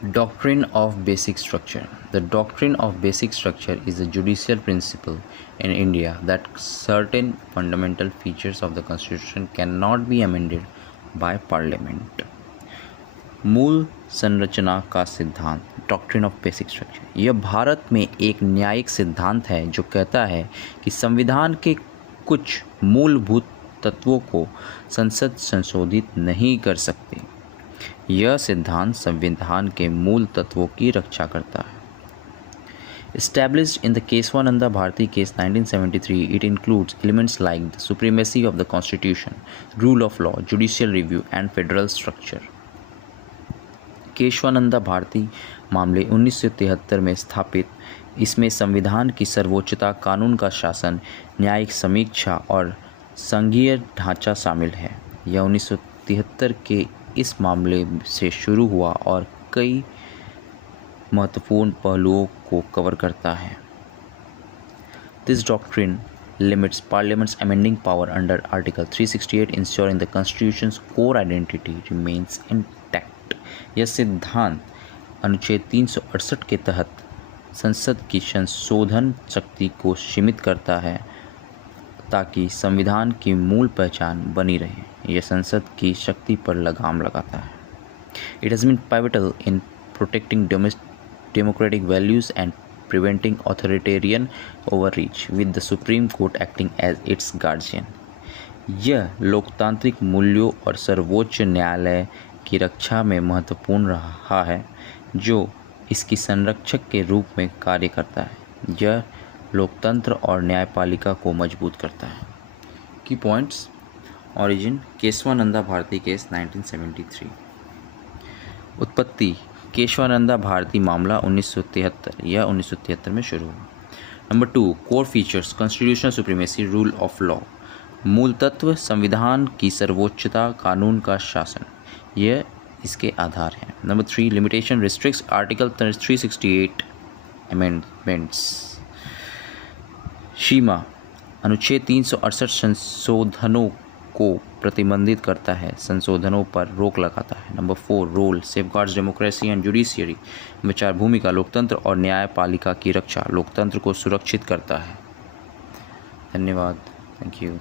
Doctrine of basic structure. The doctrine of basic structure is a judicial principle in India that certain fundamental features of the constitution cannot be amended by parliament. मूल संरचना का सिद्धांत, doctrine of basic structure, यह भारत में एक न्यायिक सिद्धांत है जो कहता है कि संविधान के कुछ मूलभूत तत्वों को संसद संशोधित नहीं कर सकती। यह सिद्धांत संविधान के मूल तत्वों की रक्षा करता है। Established in the Keswananda Bharati case 1973, it includes elements like the supremacy of the constitution, rule of law, judicial review and federal structure. Kesavananda Bharti मामले 1973 में स्थापित, इसमें संविधान की सर्वोच्चता, कानून का शासन, न्यायिक समीक्षा और संघीय ढांचा शामिल है। यह 1973 के इस मामले से शुरू हुआ और कई महत्वपूर्ण पहलुओं को कवर करता है। This doctrine limits Parliament's amending power under Article 368, ensuring the Constitution's core identity remains intact. यह सिद्धांत अनुच्छेद 368 के तहत संसद की संशोधन शक्ति को सीमित करता है ताकि संविधान की मूल पहचान बनी रहे। यह संसद की शक्ति पर लगाम लगाता है। It has been pivotal in protecting democratic values and preventing authoritarian overreach, with the Supreme Court acting as its guardian. यह लोकतांत्रिक मूल्यों और सर्वोच्च न्यायालय की रक्षा में महत्वपूर्ण रहा है, जो इसकी संरक्षक के रूप में कार्य करता है। यह लोकतंत्र और न्यायपालिका को मजबूत करता है। की points: origin, Kesavananda Bharati case 1973। उत्पत्ति, केशवानंदा भारती मामला 1973, यह 1973 में शुरू हुआ। Number 2, core features, constitutional supremacy, rule of law. मूल तत्व, संविधान की सर्वोच्चता, कानून का शासन, यह इसके आधार हैं। Number 3, limitation, restricts article 368 amendments. सीमा, अनुच्छेद 368 संशोधनों को प्रतिबंधित करता है, संशोधनों पर रोक लगाता है। Number 4, role, safeguards democracy and judiciary. Number 4, भूमिका, लोकतंत्र और न्यायपालिका की रक्षा, लोकतंत्र को सुरक्षित करता है। धन्यवाद। Thank you.